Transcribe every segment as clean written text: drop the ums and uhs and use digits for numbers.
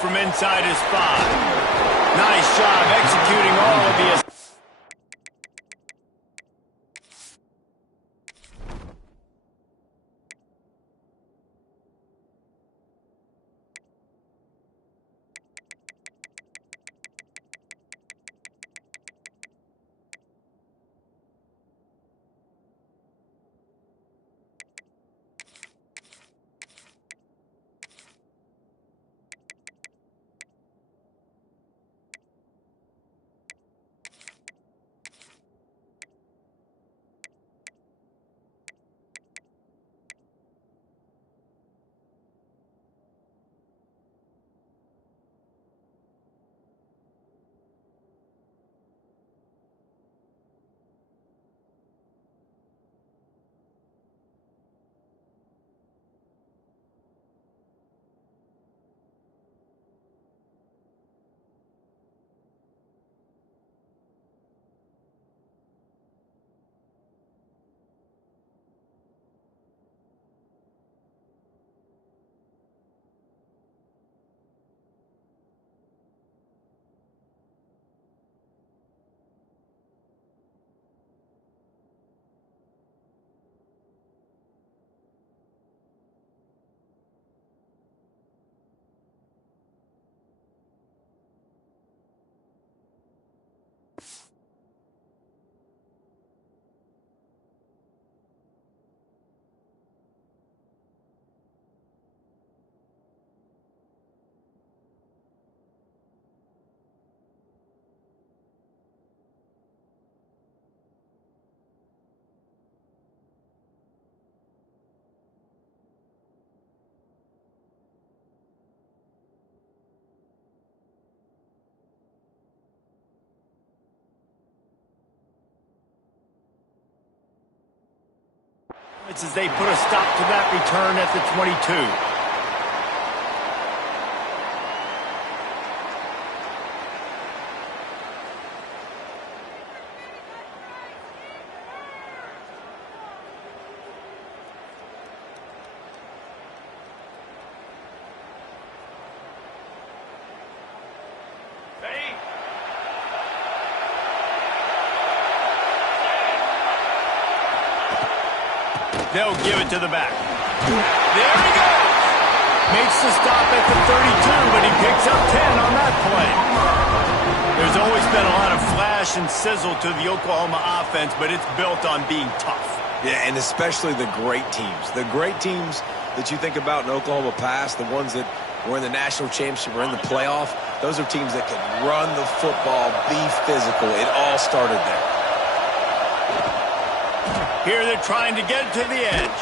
from inside his 5. Nice job executing all of the... As they put a stop to that return at the 22. They'll give it to the back. There he goes. Makes the stop at the 32, but he picks up 10 on that play. There's always been a lot of flash and sizzle to the Oklahoma offense, but it's built on being tough. Yeah, and especially the great teams. The great teams that you think about in Oklahoma past, the ones that were in the national championship or in the playoff, those are teams that can run the football, be physical. It all started there. Here they're trying to get to the edge.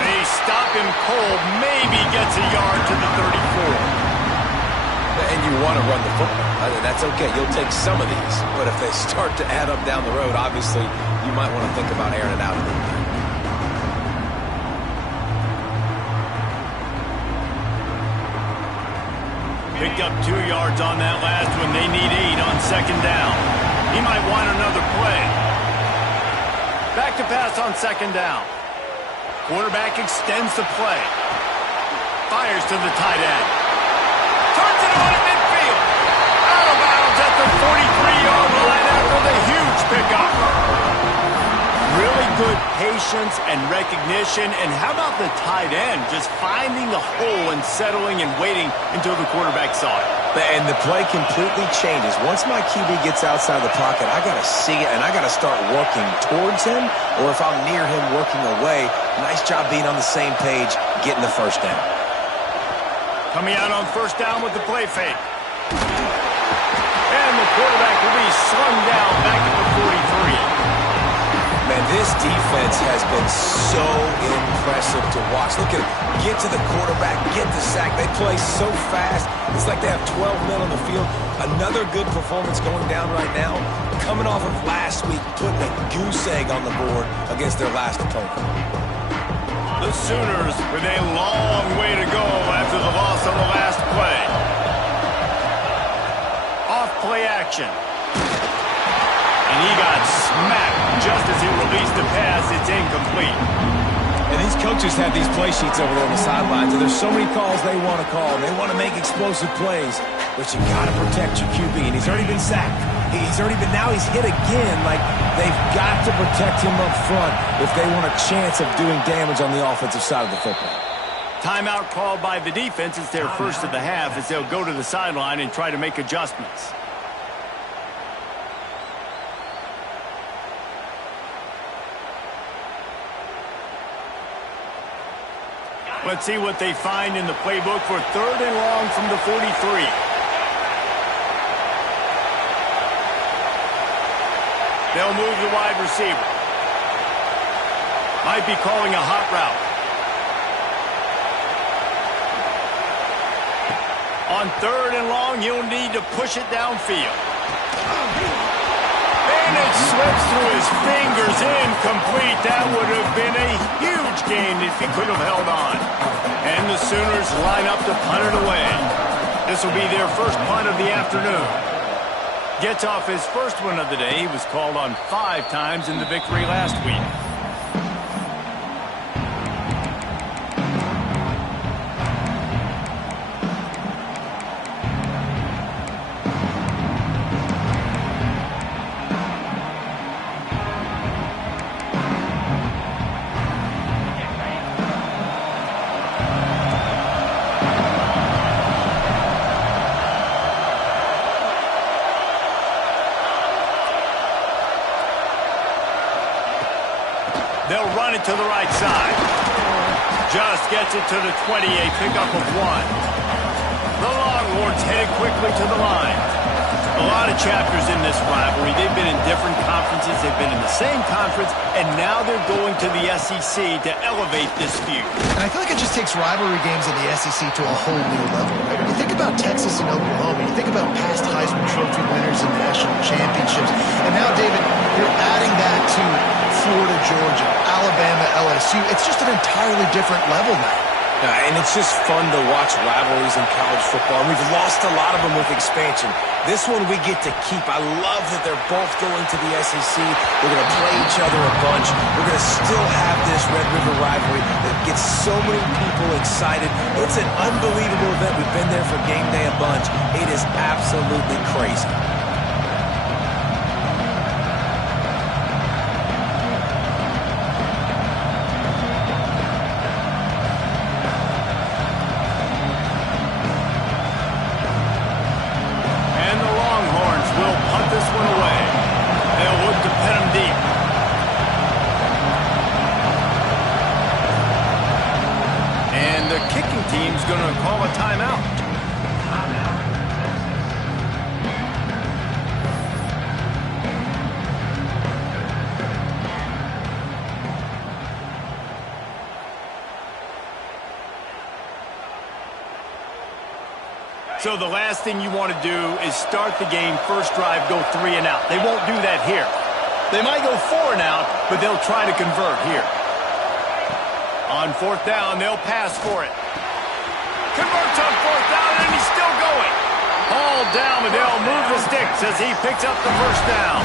They stop him cold, maybe gets a yard to the 34. And you want to run the football. That's okay. You'll take some of these. But if they start to add up down the road, obviously you might want to think about airing it out a little bit. Picked up 2 yards on that last one. They need 8 on second down. He might want another play. Back to pass on second down. Quarterback extends the play. Fires to the tight end. Turns it on at midfield. Out of bounds at the 43-yard line after the huge pickup. Really good patience and recognition. And how about the tight end just finding the hole and settling and waiting until the quarterback saw it? And the play completely changes. Once my QB gets outside the pocket, I got to see it, and I got to start working towards him, or if I'm near him working away, nice job being on the same page, getting the first down. Coming out on first down with the play fake. And the quarterback will be slung down back at the 43. Man, this defense has been so impressive to watch. Look at them. Get to the quarterback, get the sack. They play so fast. It's like they have 12 men on the field. Another good performance going down right now. Coming off of last week, putting a goose egg on the board against their last opponent. The Sooners with a long way to go after the loss on the last play. Off play action. And he got smacked just as he released the pass. It's incomplete. And these coaches have these play sheets over there on the sidelines, and there's so many calls they want to call. They want to make explosive plays, but you got to protect your QB, and he's already been sacked. Now he's hit again. Like, they've got to protect him up front if they want a chance of doing damage on the offensive side of the football. Timeout called by the defense. It's their first of the half as they'll go to the sideline and try to make adjustments. Let's see what they find in the playbook for 3rd and long from the 43. They'll move the wide receiver. Might be calling a hot route. On 3rd and long, you'll need to push it downfield. And it slips through his fingers, incomplete. That would have been a huge gain if he could have held on. And the Sooners line up to punt it away. This will be their first punt of the afternoon. Gets off his first one of the day. He was called on 5 times in the victory last week. They'll run it to the right side. Just gets it to the 28, pickup of 1. The Longhorns headed quickly to the line. A lot of chapters in this rivalry. They've been in different conferences. They've been in the same conference, and now they're going to the SEC to elevate this feud. And I feel like it just takes rivalry games in the SEC to a whole new level. Right? When you think about Texas and Oklahoma, you think about past Heisman Trophy winners and national championships. And now, David, you're adding that to Florida, Georgia, Alabama, LSU. It's just an entirely different level now. And it's just fun to watch rivalries in college football. We've lost a lot of them with expansion. This one we get to keep. I love that they're both going to the SEC. They're going to play each other a bunch. We're going to still have this Red River rivalry that gets so many people excited. It's an unbelievable event. We've been there for game day a bunch. It is absolutely crazy. Team's going to call a timeout. So the last thing you want to do is start the game, first drive, go 3 and out. They won't do that here. They might go 4 and out, but they'll try to convert here. On 4th down, they'll pass for it. Converts on 4th down, and he's still going. All down, but they'll move the sticks as he picks up the first down.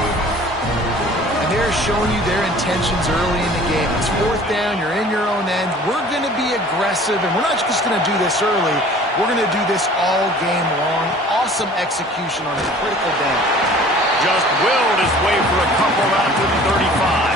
And they're showing you their intentions early in the game. It's 4th down, you're in your own end. We're going to be aggressive, and we're not just going to do this early. We're going to do this all game long. Awesome execution on a critical down. Just willed his way for a couple out to the 35.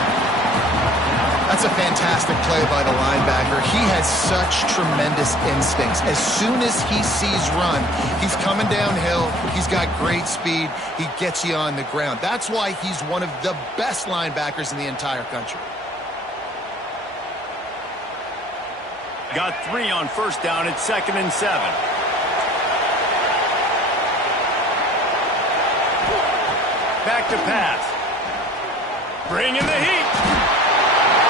That's a fantastic play by the linebacker. He has such tremendous instincts. As soon as he sees run, he's coming downhill. He's got great speed. He gets you on the ground. That's why he's one of the best linebackers in the entire country. Got 3 on 1st down. It's 2nd and 7. Back to pass. Bringing the heat.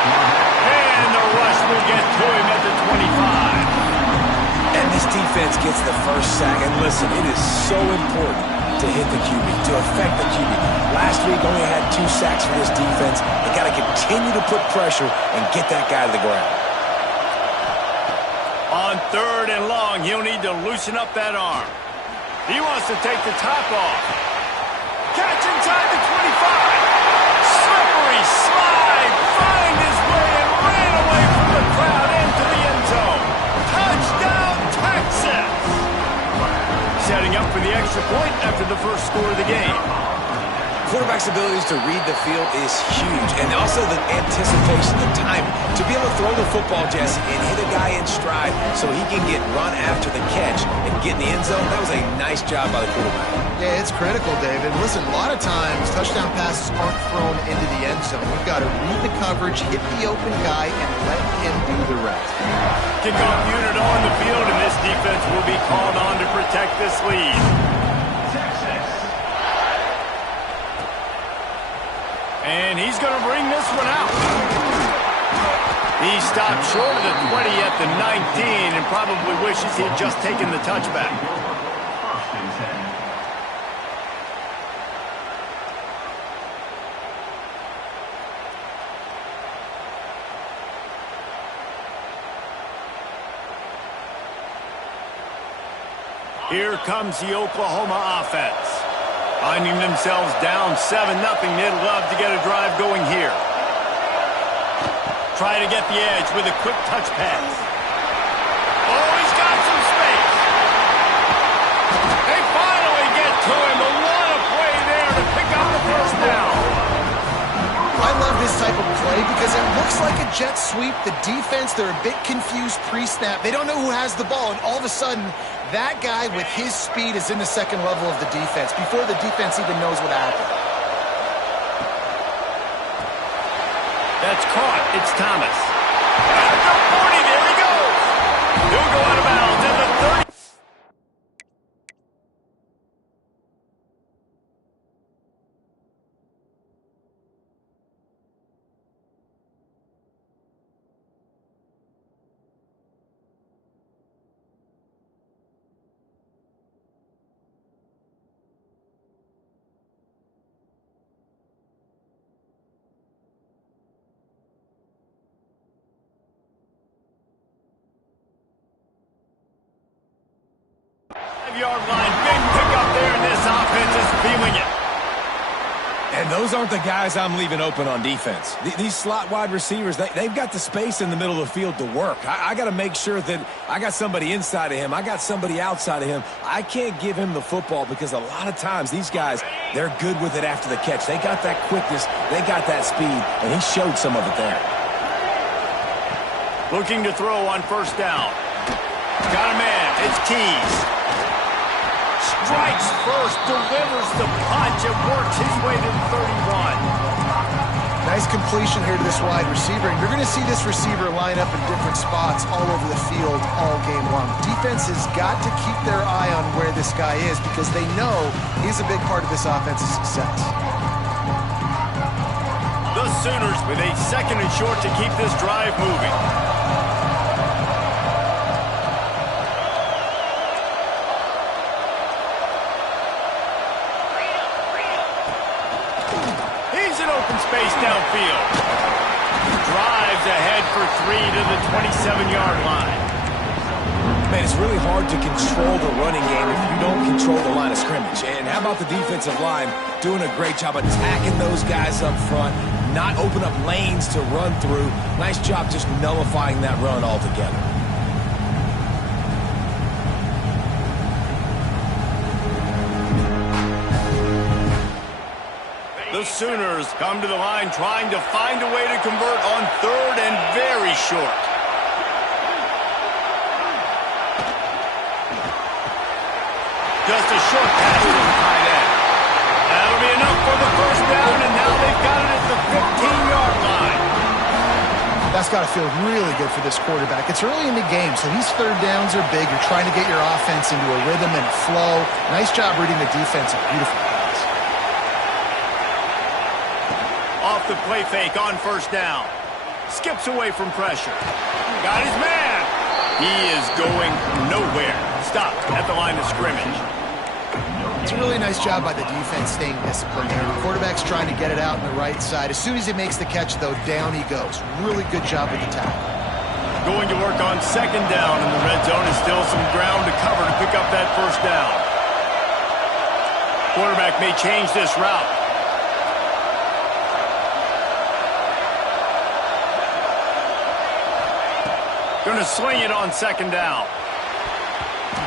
And the rush will get to him at the 25. And this defense gets the first sack. And listen, it is so important to hit the QB, to affect the QB. Last week only had 2 sacks for this defense. They got to continue to put pressure and get that guy to the ground. On 3rd and long, he'll need to loosen up that arm. He wants to take the top off. Catch inside the 25. Slippery slide. Find his way and ran away from the extra point after the first score of the game. Quarterback's abilities to read the field is huge, and also the anticipation, the timing. To be able to throw the football, Jesse, and hit a guy in stride so he can get run after the catch and get in the end zone, that was a nice job by the quarterback. Yeah, it's critical, David. Listen, a lot of times touchdown passes aren't thrown into the end zone. You've got to read the coverage, hit the open guy, and let him do the rest. Kickoff unit on the field, and this defense will be called on to protect this lead. And he's going to bring this one out. He stopped short of the 20 at the 19 and probably wishes he had just taken the touchback. Here comes the Oklahoma offense. Finding themselves down 7-0, they'd love to get a drive going here. Try to get the edge with a quick touch pass. Oh, he's got some space. They finally get to him. A lot of play there to pick up the first down. I love this type of play because it looks like a jet sweep. The defense, they're a bit confused pre-snap. They don't know who has the ball, and all of a sudden, that guy with his speed is in the second level of the defense before the defense even knows what happened. That's caught. It's Thomas. At the 40, there he goes. He'll go out of bounds at the 30. Yard line, big pickup there, and this offense is feeling it. And those aren't the guys I'm leaving open on defense. These slot wide receivers, they've got the space in the middle of the field to work. I got to make sure that I got somebody inside of him. I got somebody outside of him. I can't give him the football because a lot of times these guys, they're good with it after the catch. They got that quickness. They got that speed, and he showed some of it there. Looking to throw on first down. Got a man. It's Keys. Strikes first, delivers the punch, and works his way to the 31. Nice completion here to this wide receiver, and you're going to see this receiver line up in different spots all over the field all game long. Defense has got to keep their eye on where this guy is because they know he's a big part of this offense's success. The Sooners with a second and short to keep this drive moving. Space downfield. Drives ahead for 3 to the 27-yard line. Man, it's really hard to control the running game if you don't control the line of scrimmage. And how about the defensive line doing a great job attacking those guys up front, not open up lanes to run through. Nice job just nullifying that run altogether. The Sooners come to the line trying to find a way to convert on third and very short. Just a short pass to the tight end. That'll be enough for the first down, and now they've got it at the 15-yard line. That's got to feel really good for this quarterback. It's early in the game, so these third downs are big. You're trying to get your offense into a rhythm and flow. Nice job reading the defense. A beautiful pass. Off the play fake on first down. Skips away from pressure. Got his man. He is going nowhere. Stopped at the line of scrimmage. It's a really nice job by the defense staying disciplined here. The quarterback's trying to get it out on the right side. As soon as he makes the catch, though, down he goes. Really good job with the tackle. Going to work on second down, and the red zone is still some ground to cover to pick up that first down. Quarterback may change this route. Going to swing it on second down.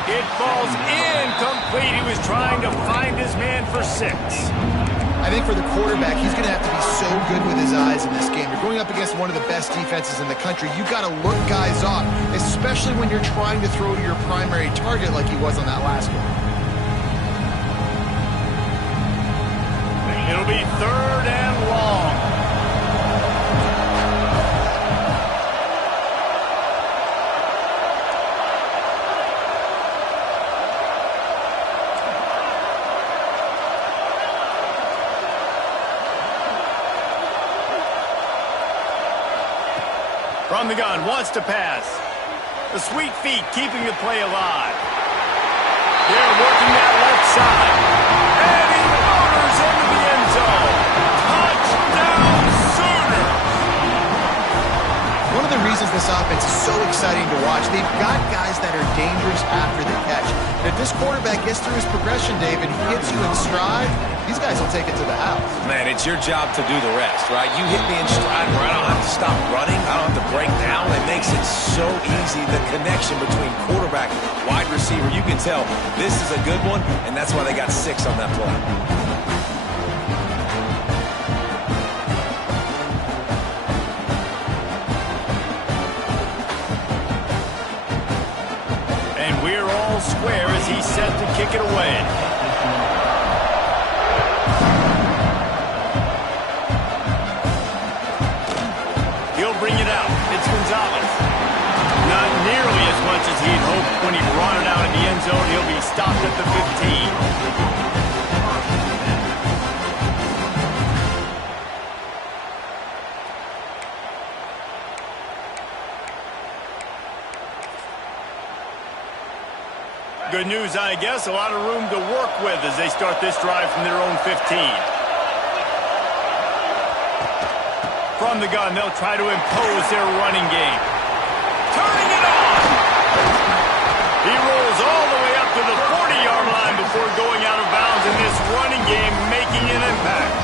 It falls incomplete. He was trying to find his man for 6. I think for the quarterback, he's going to have to be so good with his eyes in this game. You're going up against one of the best defenses in the country. You've got to look guys off, especially when you're trying to throw to your primary target like he was on that last one. It'll be 3rd and long. From the gun, wants to pass. The sweet feet keeping the play alive. They're working that left side. And he motors into the end zone. Touchdown Sooners! One of the reasons this offense is so exciting to watch, they've got guys that are dangerous after the catch. And if this quarterback gets through his progression, David, he hits you in stride, these guys will take it to the house. Man, it's your job to do the rest, right? You hit me in stride where I don't have to stop running. I don't have to break down. It makes it so easy. The connection between quarterback and wide receiver, you can tell this is a good one, and that's why they got 6 on that play. And we're all square as he's set to kick it away. Bring it out. It's Gonzalez. Not nearly as much as he'd hoped when he brought it out in the end zone. He'll be stopped at the 15. Good news, I guess. A lot of room to work with as they start this drive from their own 15. From the gun, they'll try to impose their running game. Turning it on! He rolls all the way up to the 40-yard line before going out of bounds in this running game, making an impact.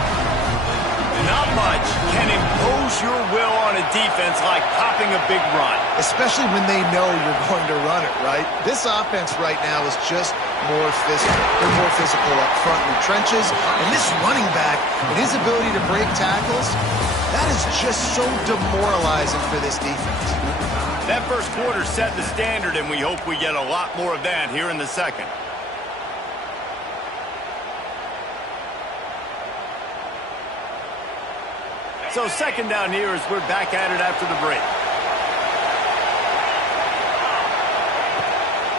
Not much can impose your will on a defense like popping a big run. Especially when they know you're going to run it, right? This offense right now is just more physical. They're more physical up front in the trenches. And this running back and his ability to break tackles, that is just so demoralizing for this defense. That first quarter set the standard, and we hope we get a lot more of that here in the second. So 2nd down here as we're back at it after the break.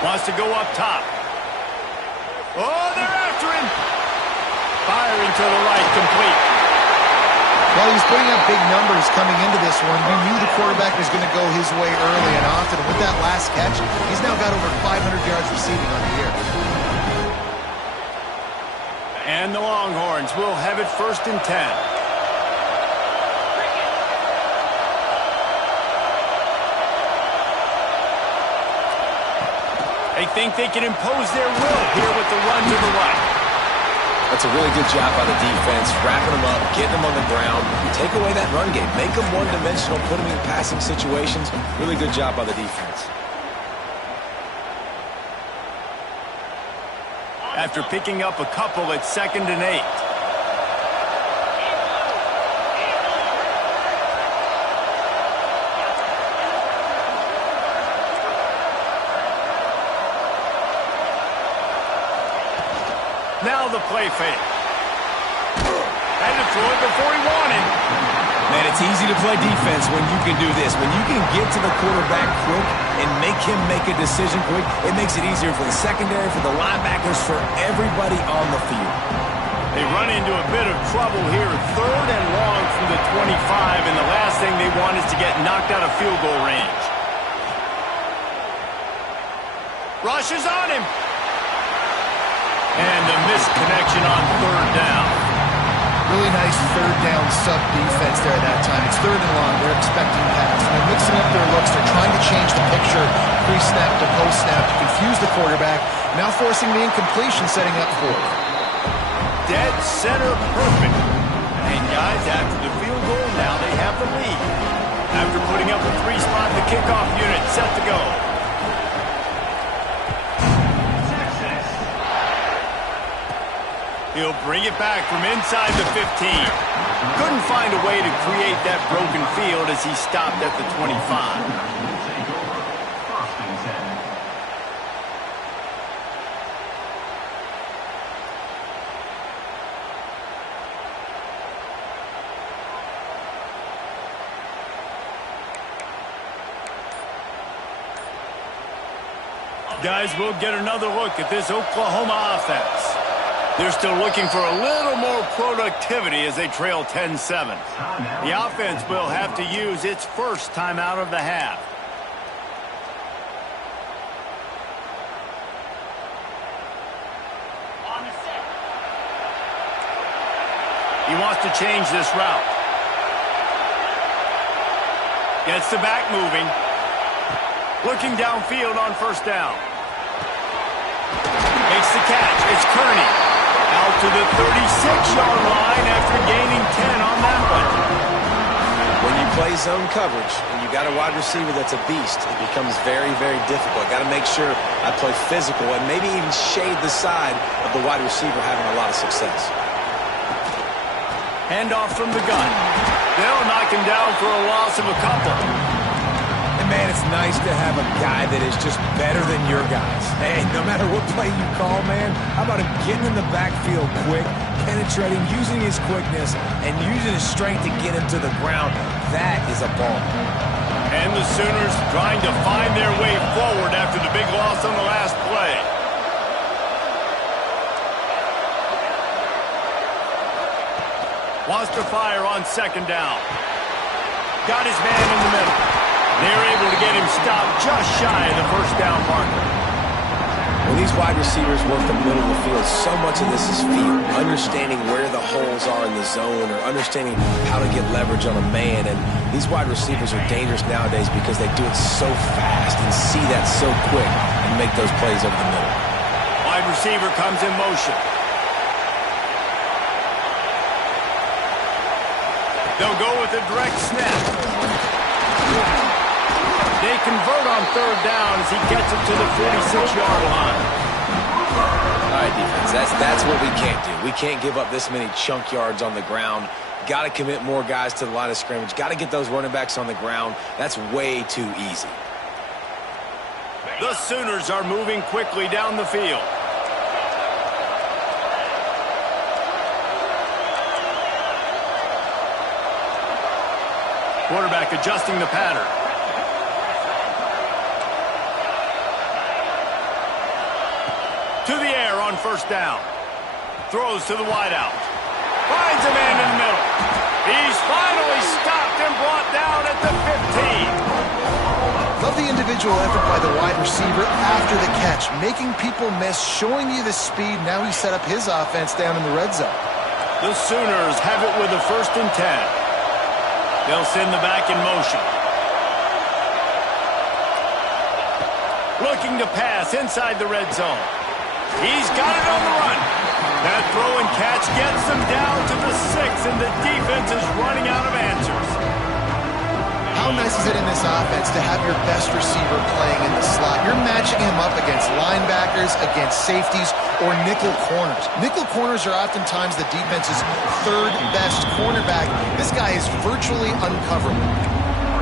Wants to go up top. Oh, they're after him. Firing to the right, complete. Well, he's putting up big numbers coming into this one. We knew the quarterback was going to go his way early and often. And with that last catch, he's now got over 500 yards receiving on the year. And the Longhorns will have it 1st and 10. They think they can impose their will here with the run to the right. That's a really good job by the defense, wrapping them up, getting them on the ground, take away that run game, make them one-dimensional, put them in passing situations. Really good job by the defense. After picking up a couple at 2nd and 8. Now the play fake. Had to throw it before he wanted. Man, it's easy to play defense when you can do this. When you can get to the quarterback quick and make him make a decision quick, it makes it easier for the secondary, for the linebackers, for everybody on the field. They run into a bit of trouble here. 3rd and long from the 25, and the last thing they want is to get knocked out of field goal range. Rushes on him. And the missed connection on 3rd down. Really nice 3rd down sub-defense there at that time. It's 3rd and long. They're expecting pass. And they're mixing up their looks. They're trying to change the picture pre-snap to post-snap to confuse the quarterback. Now forcing the incompletion, setting up 4th. Dead center perfect. And guys, after the field goal, now they have the lead. After putting up a 3-spot, the kickoff unit set to go. He'll bring it back from inside the 15. Couldn't find a way to create that broken field as he stopped at the 25. Guys, we'll get another look at this Oklahoma offense. They're still looking for a little more productivity as they trail 10-7. The offense will have to use its first timeout of the half. He wants to change this route. Gets the back moving. Looking downfield on first down. Makes the catch. It's Kearney. Out to the 36-yard line after gaining 10 on that one. When you play zone coverage and you got a wide receiver that's a beast, it becomes very, very difficult. Got to make sure I play physical and maybe even shade the side of the wide receiver having a lot of success. Handoff from the gun. They'll knock him down for a loss of a couple. Man, it's nice to have a guy that is just better than your guys. Hey, no matter what play you call, man, how about him getting in the backfield quick, penetrating, using his quickness, and using his strength to get him to the ground? That is a ball. And the Sooners trying to find their way forward after the big loss on the last play. Wants to fire on second down. Got his man in the middle. They're able to get him stopped just shy of the first down marker. When these wide receivers work the middle of the field, so much of this is feel. Understanding where the holes are in the zone or understanding how to get leverage on a man. And these wide receivers are dangerous nowadays because they do it so fast and see that so quick and make those plays over the middle. Wide receiver comes in motion. They'll go with a direct snap. They convert on third down as he gets it to the 46-yard line. All right, defense, that's what we can't do. We can't give up this many chunk yards on the ground. Got to commit more guys to the line of scrimmage. Got to get those running backs on the ground. That's way too easy. The Sooners are moving quickly down the field. Quarterback adjusting the pattern. To the air on first down. Throws to the wideout. Finds a man in the middle. He's finally stopped and brought down at the 15. Love the individual effort by the wide receiver after the catch, making people miss, showing you the speed. Now he set up his offense down in the red zone. The Sooners have it with a 1st and 10. They'll send the back in motion. Looking to pass inside the red zone. He's got it on the run. That throw and catch gets them down to the 6, and the defense is running out of answers. How nice is it in this offense to have your best receiver playing in the slot? You're matching him up against linebackers, against safeties, or nickel corners. Nickel corners are oftentimes the defense's third best cornerback. This guy is virtually uncoverable.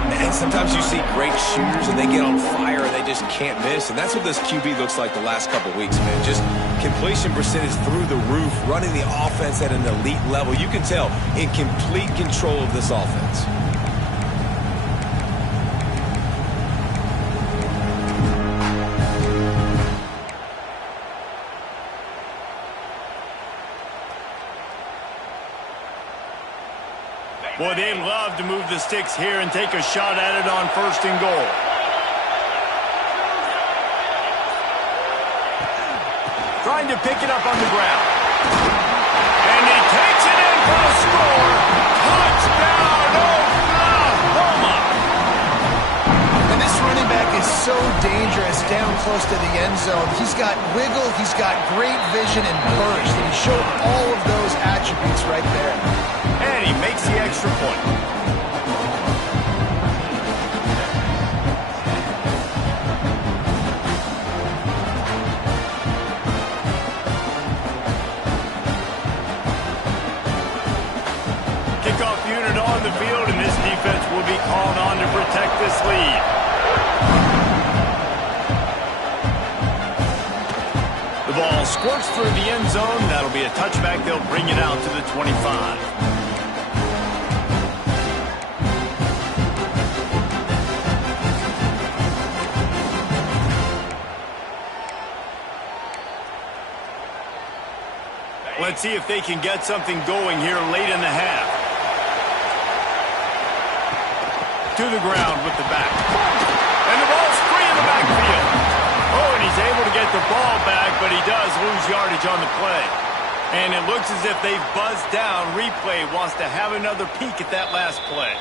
And sometimes you see great shooters and they get on fire and they just can't miss. And that's what this QB looks like the last couple weeks, man. Just completion percentage through the roof, running the offense at an elite level. You can tell in complete control of this offense. Boy, they'd love to move the sticks here and take a shot at it on 1st and goal. Trying to pick it up on the ground. And he takes it in for the score. Touchdown, Oklahoma! And this running back is so dangerous down close to the end zone. He's got wiggle, he's got great vision and burst, and he showed all of those attributes right there. And he makes the extra point. Kickoff unit on the field, and this defense will be called on to protect this lead. The ball squirts through the end zone. That'll be a touchback. They'll bring it out to the 25. Let's see if they can get something going here late in the half. To the ground with the back. And the ball's free in the backfield. Oh, and he's able to get the ball back, but he does lose yardage on the play. And it looks as if they've buzzed down. Replay wants to have another peek at that last play.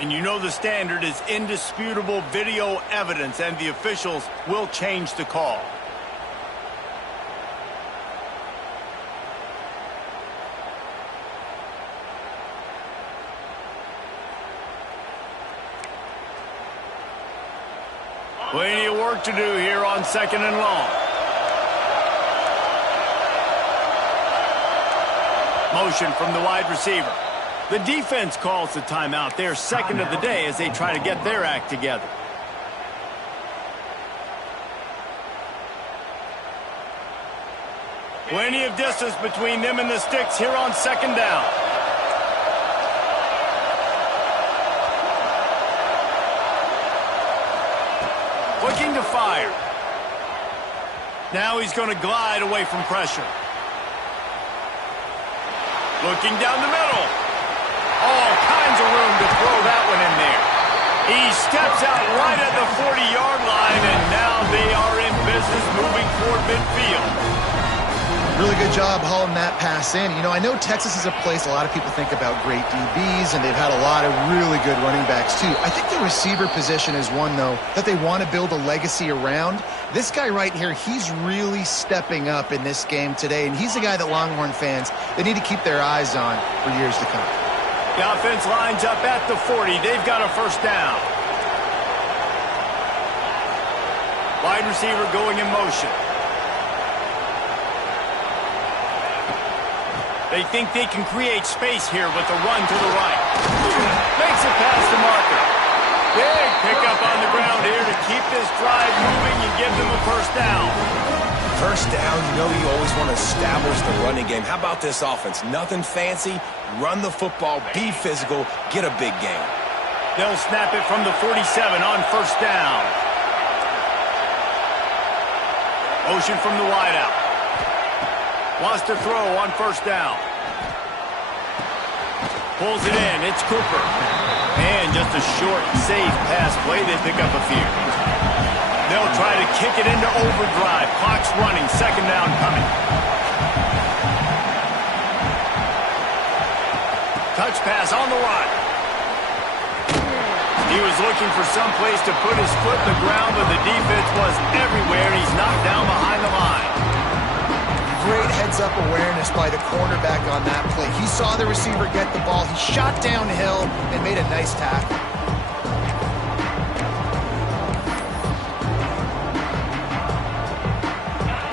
And you know the standard is indisputable video evidence, and the officials will change the call. Plenty of work to do here on 2nd and long. Motion from the wide receiver. The defense calls the timeout. They're second of the day as they try to get their act together. Plenty of distance between them and the sticks here on 2nd down. Looking to fire. Now he's going to glide away from pressure. Looking down the middle. All kinds of room to throw that one in there. He steps out right at the 40-yard line, and now they are in business moving toward midfield. Really good job hauling that pass in. You know, I know Texas is a place a lot of people think about great DBs, and they've had a lot of really good running backs too. I think the receiver position is one, though, that they want to build a legacy around. This guy right here, he's really stepping up in this game today, and he's the guy that Longhorn fans, they need to keep their eyes on for years to come. The offense lines up at the 40. They've got a first down. Wide receiver going in motion. They think they can create space here with the run to the right. Makes it past the marker. Big pickup on the ground here to keep this drive moving and give them a first down. First down, you know you always want to establish the running game. How about this offense? Nothing fancy. Run the football, be physical, get a big gain. They'll snap it from the 47 on first down. Motion from the wideout. Wants to throw on first down. Pulls it in. It's Cooper. And just a short, safe pass play. They pick up a few. They'll try to kick it into overdrive. Clock's running. 2nd down coming. Touch pass on the line. He was looking for some place to put his foot in the ground, but the defense was everywhere, and he's knocked down behind the line. Great heads-up awareness by the cornerback on that play. He saw the receiver get the ball. He shot downhill and made a nice tackle.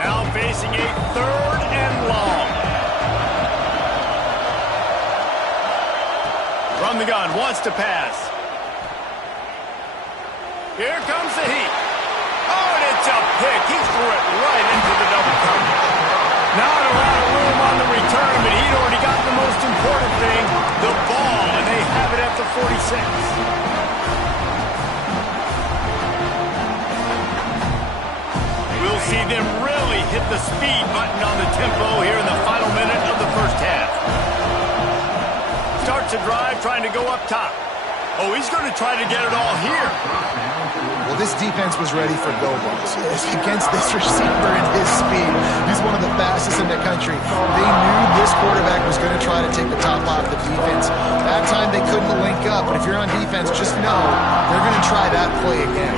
Now facing a 3rd and long. From the gun, wants to pass. Here comes the heat. Oh, and it's a pick. He threw it right into the double coverage. Not a lot of room on the return, but he'd already got the most important thing, the ball, and they have it at the 46. We'll see them really hit the speed button on the tempo here in the final minute of the first half. Starts a drive trying to go up top. Oh, he's going to try to get it all here. Well, this defense was ready for go balls. Against this receiver and his speed, he's one of the fastest in the country. They knew this quarterback was going to try to take the top off the defense. That time they couldn't link up, but if you're on defense, just know they're going to try that play again.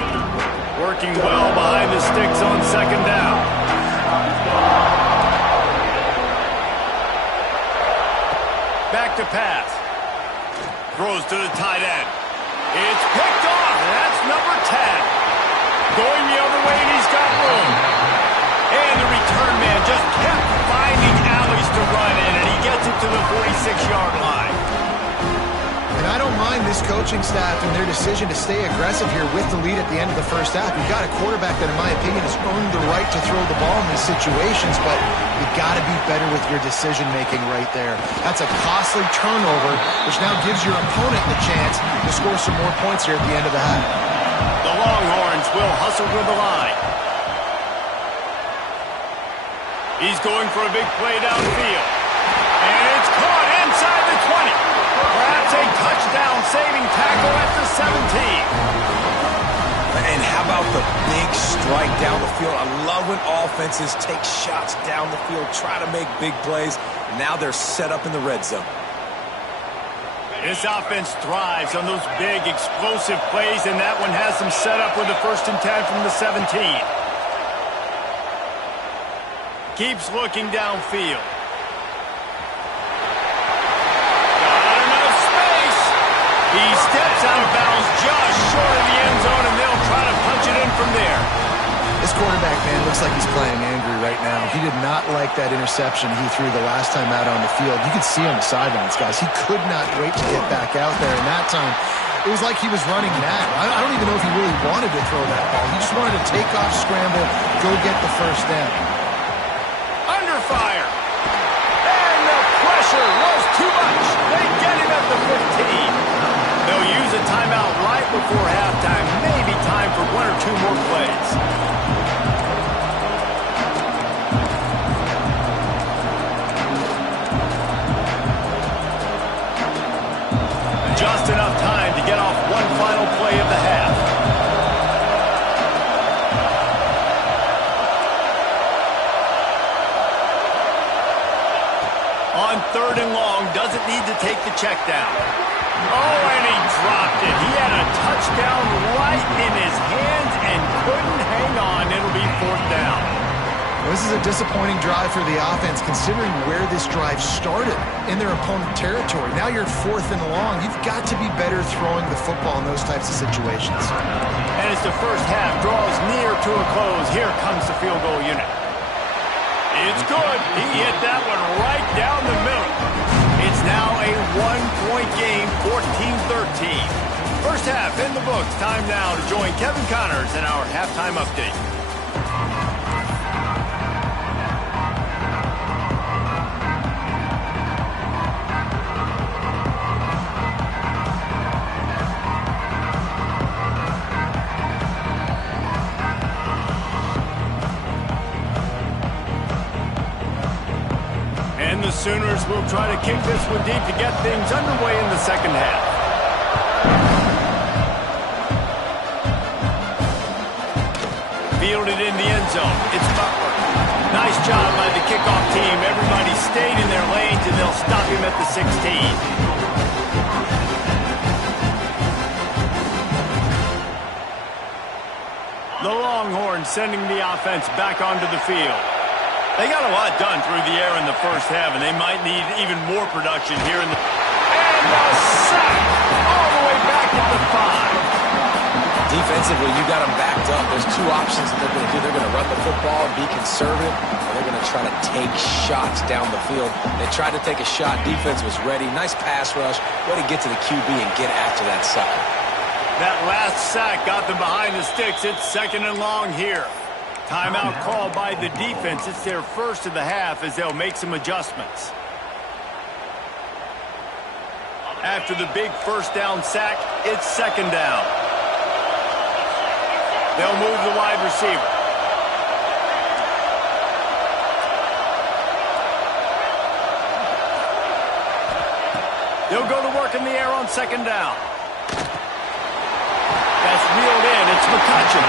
Working well behind the sticks on 2nd down. Back to pass. Throws to the tight end. It's picked off, and that's number 10. Going the other way, and he's got room. And the return man just kept finding alleys to run in, and he gets it to the 46-yard line. And I don't mind this coaching staff and their decision to stay aggressive here with the lead at the end of the first half. You've got a quarterback that, in my opinion, has earned the right to throw the ball in these situations, but you've got to be better with your decision-making right there. That's a costly turnover, which now gives your opponent the chance to score some more points here at the end of the half. The Longhorns will hustle to the line. He's going for a big play downfield. And it's caught inside the 20. Perhaps a touchdown-saving tackle at the 17. And how about the big strike down the field? I love when offenses take shots down the field, try to make big plays. Now they're set up in the red zone. This offense thrives on those big, explosive plays, and that one has them set up with a 1st and 10 from the 17. Keeps looking downfield. He steps out of bounds just short of the end zone, and they'll try to punch it in from there. This quarterback, man, looks like he's playing angry right now. He did not like that interception he threw the last time out on the field. You could see on the sidelines, guys. He could not wait to get back out there, and that time it was like he was running mad. I don't even know if he really wanted to throw that ball. He just wanted to take off, scramble, go get the first down. Under fire. And the pressure was too much. They get him at the 15. They'll use a timeout right before halftime. Maybe time for 1 or 2 more plays. Just enough time to get off one final play of the half. On 3rd and long, doesn't need to take the check down. Oh, and he dropped it. He had a touchdown right in his hands and couldn't hang on. It'll be 4th down. This is a disappointing drive for the offense, considering where this drive started in their opponent territory. Now you're 4th and long. You've got to be better throwing the football in those types of situations. And as the first half draws near to a close, here comes the field goal unit. It's good. He hit that one right down the middle. It's now a 1-point game, 14-13. First half in the books. Time now to join Kevin Connors in our halftime update. And the Sooners will try to kick this one deep to get things underway in the second half. Fielded in the end zone. It's Butler. Nice job by the kickoff team. Everybody stayed in their lanes, and they'll stop him at the 16. The Longhorns sending the offense back onto the field. They got a lot done through the air in the first half, and they might need even more production here in the... And the sack! All the way back at the 5. Defensively, you got them backed up. There's 2 options that they're going to do. They're going to run the football and be conservative, or they're going to try to take shots down the field. They tried to take a shot. Defense was ready. Nice pass rush. Way to get to the QB and get after that sucker. That last sack got them behind the sticks. It's 2nd and long here. Timeout called by the defense. It's their first of the half as they'll make some adjustments. After the big first down sack, it's 2nd down. They'll move the wide receiver. They'll go to work in the air on 2nd down. That's reeled in. It's McCutcheon.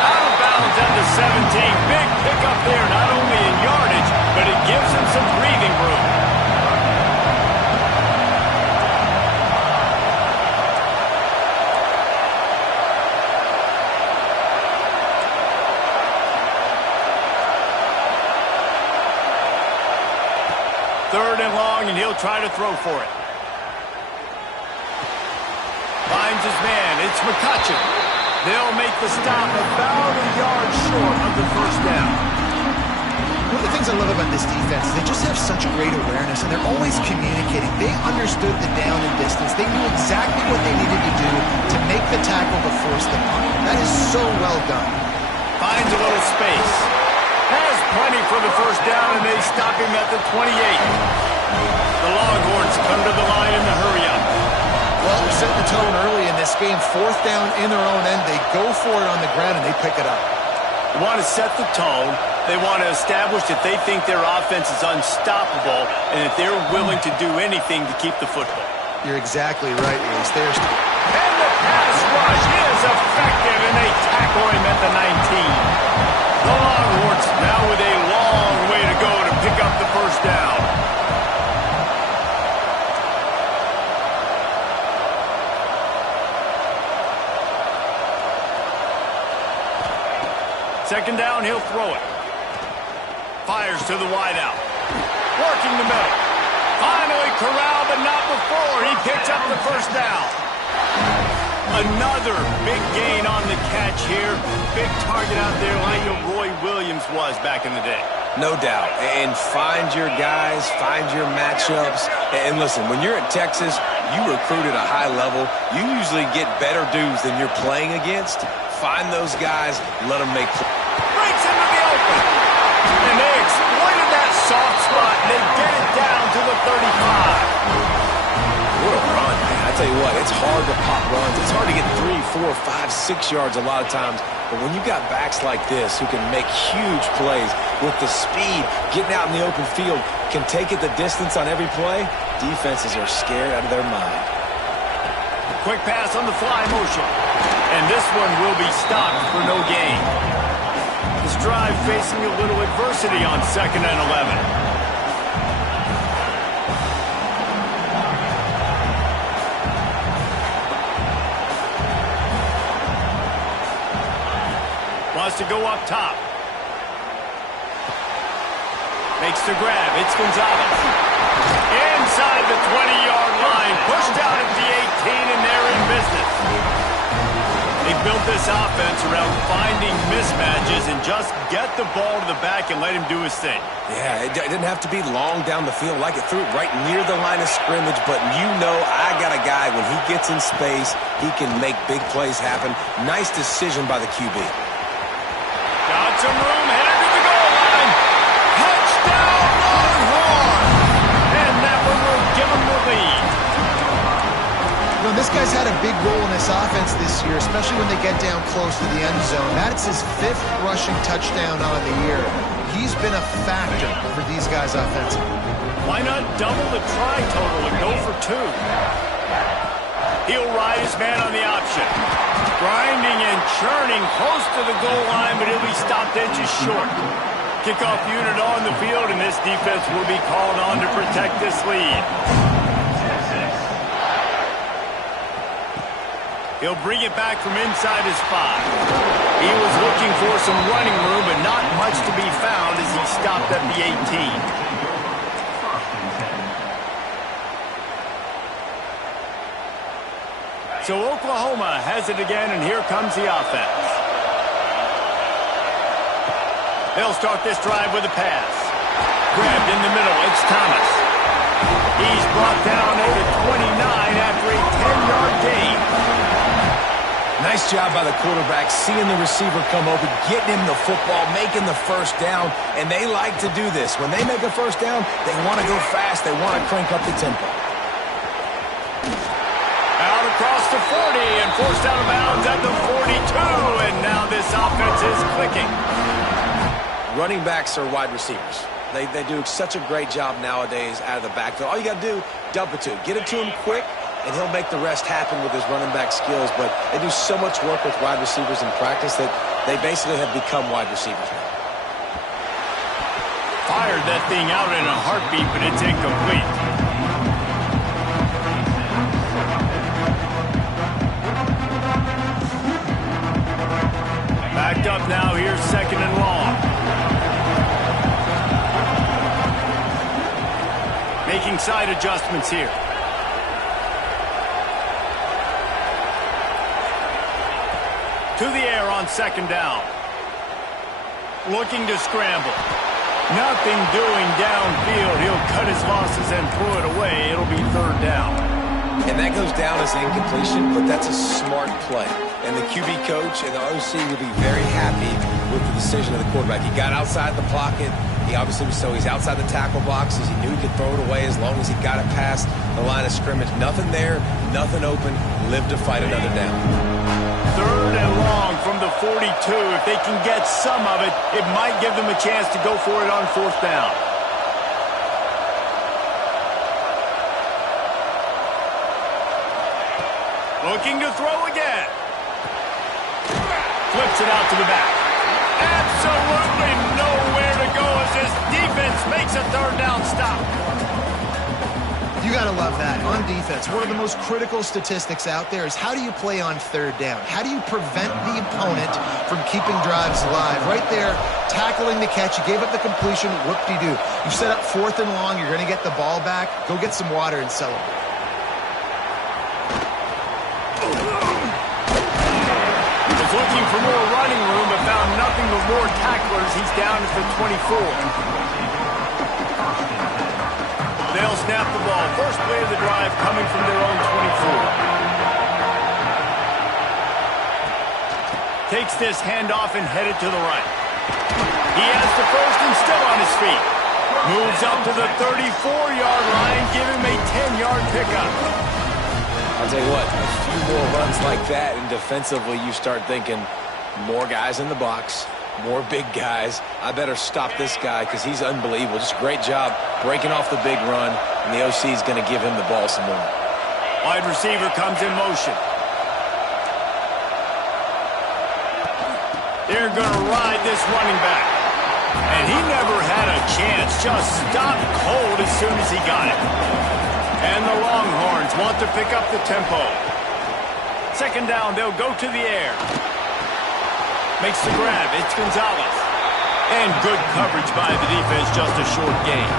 Out of bounds at the 17. Big pickup there, not only in yardage, but it gives him some breathing room. Third and long, and he'll try to throw for it. Finds his man. It's McCutcheon. They'll make the stop about a yard short of the first down. One of the things I love about this defense is they just have such great awareness, and they're always communicating. They understood the down and distance. They knew exactly what they needed to do to make the tackle to force the punt. That is so well done. Finds a little space. Has plenty for the first down, and they stop him at the 28. The Longhorns come to the line in the hurry up. Well, they're setting the tone early in this game. Fourth down in their own end. They go for it on the ground, and they pick it up. They want to set the tone. They want to establish that they think their offense is unstoppable and that they're willing to do anything to keep the football. You're exactly right, Ace. And the pass rush is effective, and they tackle him at the 19. The Longhorns now with a long way to go to pick up the first down. Second down, he'll throw it. Fires to the wideout. Working the middle. Finally corralled, but not before. He picks up the first down. Another big gain on the catch here. Big target out there like Roy Williams was back in the day. No doubt. And find your guys, find your matchups. And listen, when you're at Texas, you recruit at a high level. You usually get better dudes than you're playing against. Find those guys, let them make plays. Breaks into the open. And they exploited that soft spot. And they get it down to the 35. What a run, man. I tell you what, it's hard to pop runs. It's hard to get 3, 4, 5, 6 yards a lot of times. But when you got backs like this who can make huge plays with the speed, getting out in the open field, can take it the distance on every play, defenses are scared out of their mind. Quick pass on the fly motion. And this one will be stopped for no gain. This drive facing a little adversity on 2nd and 11. Wants to go up top. Makes the grab. It's Gonzalez. Inside the 20-yard line. Pushed out at the 18, and they're in business. They built this offense around finding mismatches and just get the ball to the back and let him do his thing. Yeah, it didn't have to be long down the field. Like it threw it right near the line of scrimmage, but you know I got a guy, when he gets in space, he can make big plays happen. Nice decision by the QB. Got some room, headed to the goal line. Touchdown, Longhorns! And that one will give them the lead. You know, this guy's had a big role in this offense this year, especially when they get down close to the end zone. That's his 5th rushing touchdown on the year. He's been a factor for these guys offensively. Why not double the try total and go for 2? He'll ride his man on the option. Grinding and churning close to the goal line, but he'll be stopped inches short. Kickoff unit on the field, and this defense will be called on to protect this lead. He'll bring it back from inside his 5. He was looking for some running room, but not much to be found as he stopped at the 18. So Oklahoma has it again, and here comes the offense. They'll start this drive with a pass. Grabbed in the middle, it's Thomas. He's brought down at the 29 after a 10-yard gain. Nice job by the quarterback, seeing the receiver come open, getting him the football, making the first down, and they like to do this. When they make a first down, they want to go fast, they want to crank up the tempo. Out across the 40 and forced out of bounds at the 42, and now this offense is clicking. Running backs are wide receivers. They do such a great job nowadays out of the backfield. All you got to do, dump it to him. Get it to him quick, and he'll make the rest happen with his running back skills. But they do so much work with wide receivers in practice that they basically have become wide receivers now. Fired that thing out in a heartbeat, but it's incomplete. Backed up now, here's 2nd and long. Making side adjustments here. To the air on second down. Looking to scramble. Nothing doing downfield. He'll cut his losses and throw it away. It'll be third down. And that goes down as incompletion, but that's a smart play. And the QB coach and the OC will be very happy with the decision of the quarterback. He got outside the pocket. He obviously was so he's outside the tackle boxes. He knew he could throw it away as long as he got it past the line of scrimmage. Nothing there, nothing open. Live to fight another down. Third and long from the 42. If they can get some of it, it might give them a chance to go for it on fourth down. Looking to throw again. Flips it out to the back. Absolutely nowhere to go as this defense makes a third down stop. You got to love that. On defense, one of the most critical statistics out there is how do you play on third down? How do you prevent the opponent from keeping drives alive? Right there, tackling the catch. You gave up the completion. Whoop-de-doo. You set up fourth and long. You're going to get the ball back. Go get some water and celebrate. He's looking for more running room, but found nothing but more tacklers. He's down at the 24. They'll snap the ball. First play of the drive coming from their own 24. Takes this handoff and headed to the right. He has the first and still on his feet. Moves up to the 34-yard line. Give him a 10-yard pickup. I'll tell you what, a few more runs like that, and defensively you start thinking more guys in the box, more big guys. I better stop this guy because he's unbelievable. Just a great job breaking off the big run, and the OC is going to give him the ball some more. Wide receiver comes in motion. They're going to ride this running back. And he never had a chance. Just stopped cold as soon as he got it. And the Longhorns want to pick up the tempo. Second down, they'll go to the air. Makes the grab. It's Gonzalez. And good coverage by the defense, just a short gain.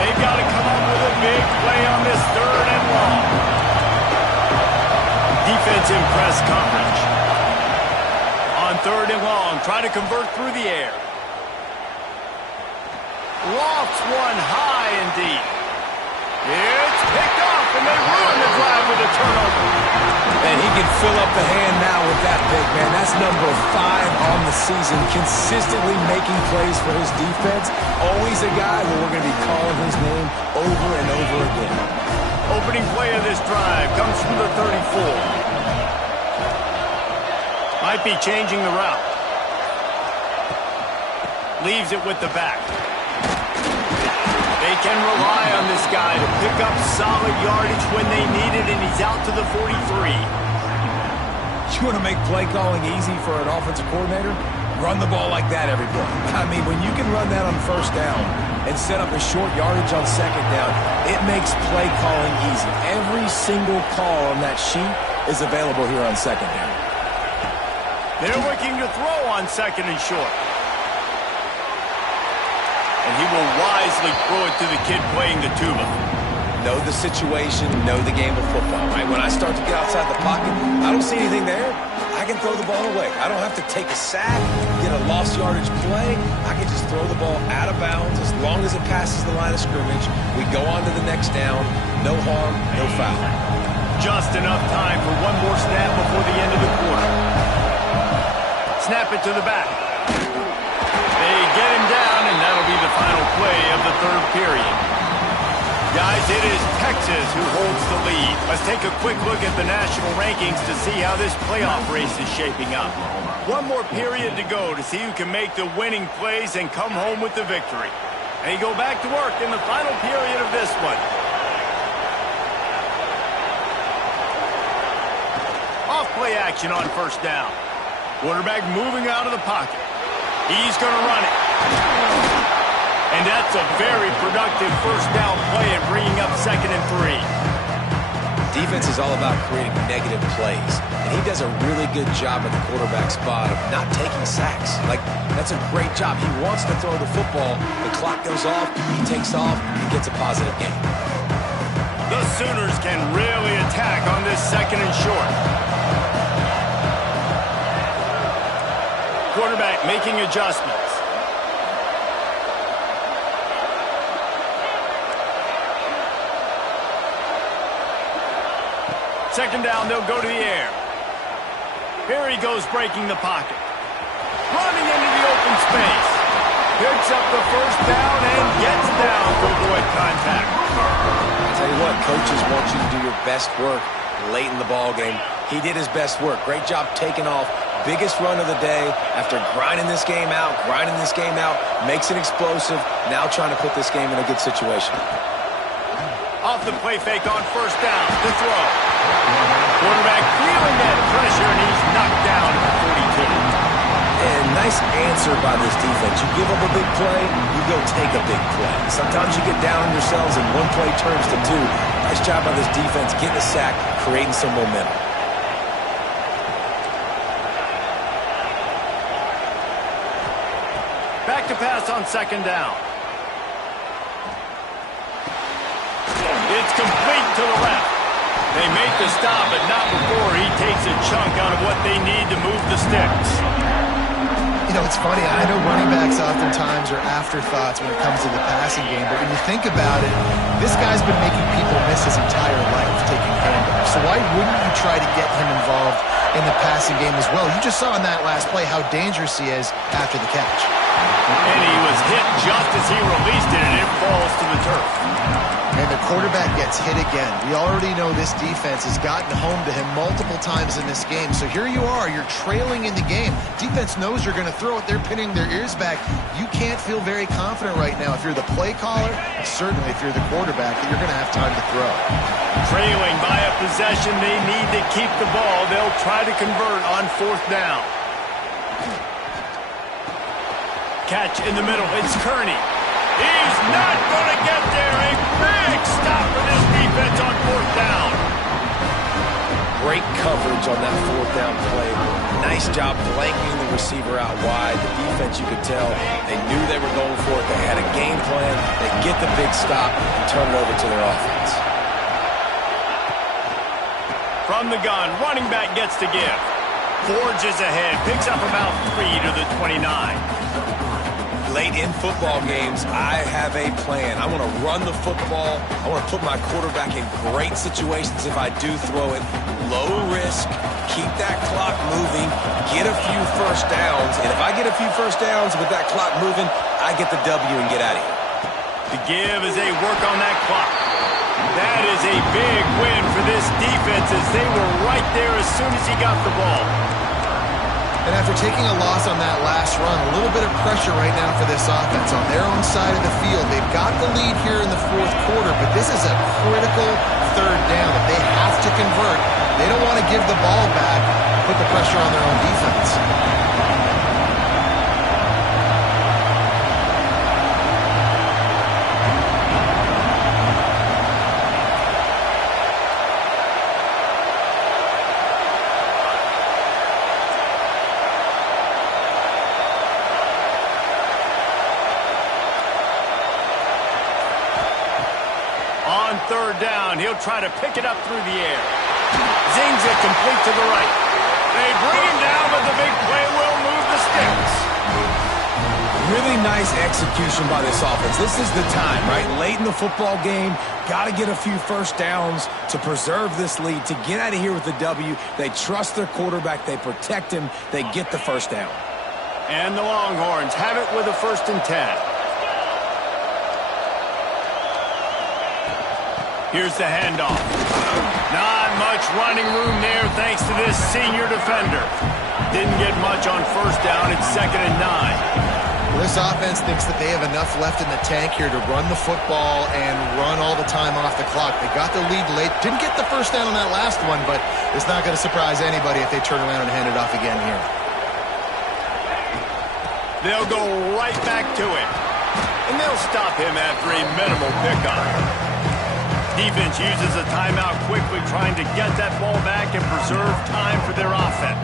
They've got to come up with a big play on this third and long. Defense in press coverage. On third and long, try to convert through the air. Lofts one high and deep. It's picked off, and they ruin the drive with a turnover. And he can fill up the hand now with that big man. That's number 5 on the season, consistently making plays for his defense. Always a guy who we're going to be calling his name over and over again. Opening play of this drive comes from the 34. Might be changing the route. Leaves it with the back. They can rely on this guy to pick up solid yardage when they need it, and he's out to the 43. You want to make play calling easy for an offensive coordinator? Run the ball like that every play. I mean, when you can run that on first down and set up a short yardage on second down, it makes play calling easy. Every single call on that sheet is available here on second down. They're looking to throw on second and short. And he will wisely throw it to the kid playing the tuba. Know the situation, know the game of football, right? When I start to get outside the pocket, I don't see anything there. I can throw the ball away. I don't have to take a sack, get a lost yardage play. I can just throw the ball out of bounds as long as it passes the line of scrimmage. We go on to the next down. No harm, no foul. Just enough time for one more snap before the end of the quarter. Snap it to the back. They get him down, and that'll be the final play of the third period. Guys, it is Texas who holds the lead. Let's take a quick look at the national rankings to see how this playoff race is shaping up. One more period to go to see who can make the winning plays and come home with the victory. And you go back to work in the final period of this one. Off play action on first down. Quarterback moving out of the pocket. He's going to run it. And that's a very productive first down play and bringing up second and 3. Defense is all about creating negative plays, and he does a really good job at the quarterback spot of not taking sacks. Like, that's a great job. He wants to throw the football. The clock goes off, he takes off, he gets a positive gain. The Sooners can really attack on this second and short. Quarterback making adjustments. Second down, they'll go to the air. Here he goes, breaking the pocket. Running into the open space. Picks up the first down and gets down to avoid contact. I tell you what, coaches want you to do your best work late in the ball game. He did his best work. Great job taking off. Biggest run of the day after grinding this game out, makes it explosive. Now trying to put this game in a good situation. Off the play fake on first down to throw. Quarterback feeling that pressure, and he's knocked down at the 42. And nice answer by this defense. You give up a big play, you go take a big play. Sometimes you get down on yourselves and one play turns to two. Nice job by this defense getting a sack, creating some momentum. Back to pass on second down. It's complete to the left. They make the stop, but not before he takes a chunk out of what they need to move the sticks. You know, it's funny. I know running backs oftentimes are afterthoughts when it comes to the passing game, but when you think about it, this guy's been making people miss his entire life taking handoffs. So why wouldn't you try to get him involved in the passing game as well? You just saw in that last play how dangerous he is after the catch. And he was hit just as he released it, and it falls to the turf. And the quarterback gets hit again. We already know this defense has gotten home to him multiple times in this game. So here you are, you're trailing in the game. Defense knows you're going to throw it. They're pinning their ears back. You can't feel very confident right now if you're the play caller, and certainly if you're the quarterback, that you're going to have time to throw. Trailing by a possession, they need to keep the ball. They'll try to convert on fourth down. Catch in the middle. It's Kearney. He's not going to get there. A big stop for this defense on fourth down. Great coverage on that fourth down play. Nice job blanking the receiver out wide. The defense, you could tell, they knew they were going for it. They had a game plan. They get the big stop and turn it over to their offense. From the gun, running back gets to give. Forges ahead, picks up about 3 to the 29. Late in football games, I have a plan. I want to run the football. I want to put my quarterback in great situations if I do throw it. Low risk, keep that clock moving, get a few first downs. And if I get a few first downs with that clock moving, I get the W and get out of here. The give as they work on that clock. That is a big win for this defense as they were right there as soon as he got the ball. And after taking a loss on that last run, a little bit of pressure right now for this offense on their own side of the field. They've got the lead here in the fourth quarter, but this is a critical third down that they have to convert. They don't want to give the ball back, put the pressure on their own defense. On third down, he'll try to pick it up through the air. Zings it complete to the right. They bring him down, but the big play will move the sticks. Really nice execution by this offense. This is the time, right? Late in the football game, got to get a few first downs to preserve this lead, to get out of here with the W. They trust their quarterback. They protect him. They get the first down. And the Longhorns have it with a 1st and 10. Here's the handoff. Not much running room there thanks to this senior defender. Didn't get much on first down. It's 2nd and 9. This offense thinks that they have enough left in the tank here to run the football and run all the time off the clock. They got the lead late. Didn't get the first down on that last one, but it's not going to surprise anybody if they turn around and hand it off again here. They'll go right back to him. And they'll stop him after a minimal pickup. Defense uses a timeout quickly, trying to get that ball back and preserve time for their offense.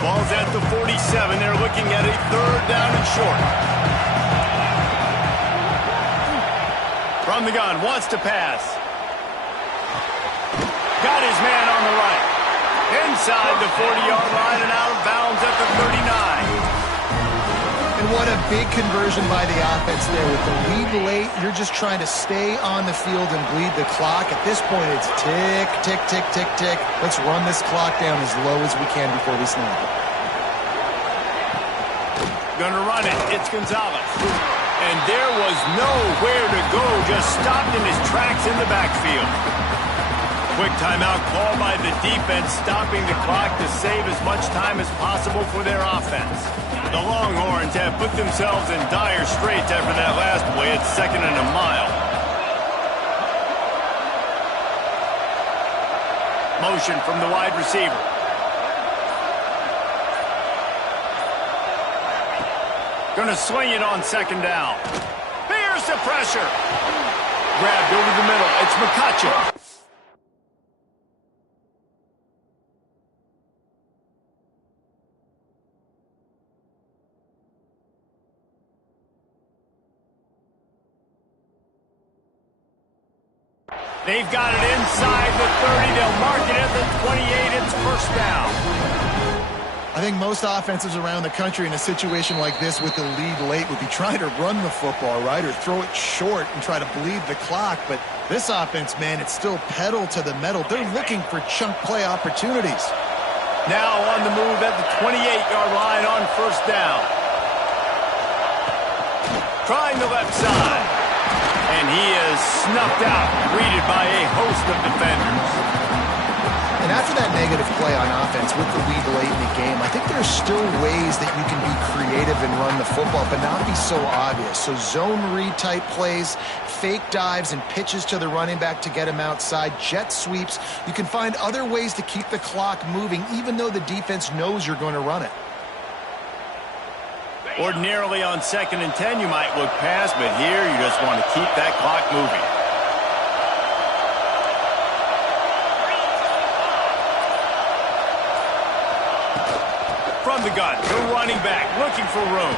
Ball's at the 47. They're looking at a 3rd down and short. From the gun, wants to pass. Got his man on the right. Inside the 40-yard line and out of bounds at the 39. And what a big conversion by the offense there. With the lead late, you're just trying to stay on the field and bleed the clock. At this point, it's tick, tick, tick, tick, tick. Let's run this clock down as low as we can before we snap it. Gonna run it. It's Gonzalez. And there was nowhere to go. Just stopped in his tracks in the backfield. Quick timeout call by the defense, stopping the clock to save as much time as possible for their offense. The Longhorns have put themselves in dire straits after that last play at 2nd and a mile. Motion from the wide receiver. Gonna swing it on 2nd down. Here's the pressure. Grabbed over the middle. It's McCutcheon. They've got it inside the 30. They'll mark it at the 28. It's first down. I think most offenses around the country in a situation like this with the lead late would be trying to run the football, right, or throw it short and try to bleed the clock. But this offense, man, it's still pedal to the metal. They're looking for chunk play opportunities. Now on the move at the 28-yard line on first down. Trying the left side. And he is snuffed out, greeted by a host of defenders. And after that negative play on offense with the lead late in the game, I think there's still ways that you can be creative and run the football, but not be so obvious. So zone read type plays, fake dives and pitches to the running back to get him outside, jet sweeps. You can find other ways to keep the clock moving, even though the defense knows you're going to run it. Ordinarily on 2nd and 10, you might look past, but here you just want to keep that clock moving. From the gun, the running back looking for room.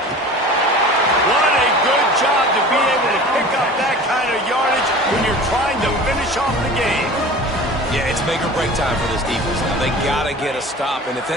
What a good job to be able to pick up that kind of yardage when you're trying to finish off the game. Yeah, it's make or break time for this defense. Now, they got to get a stop, and if that's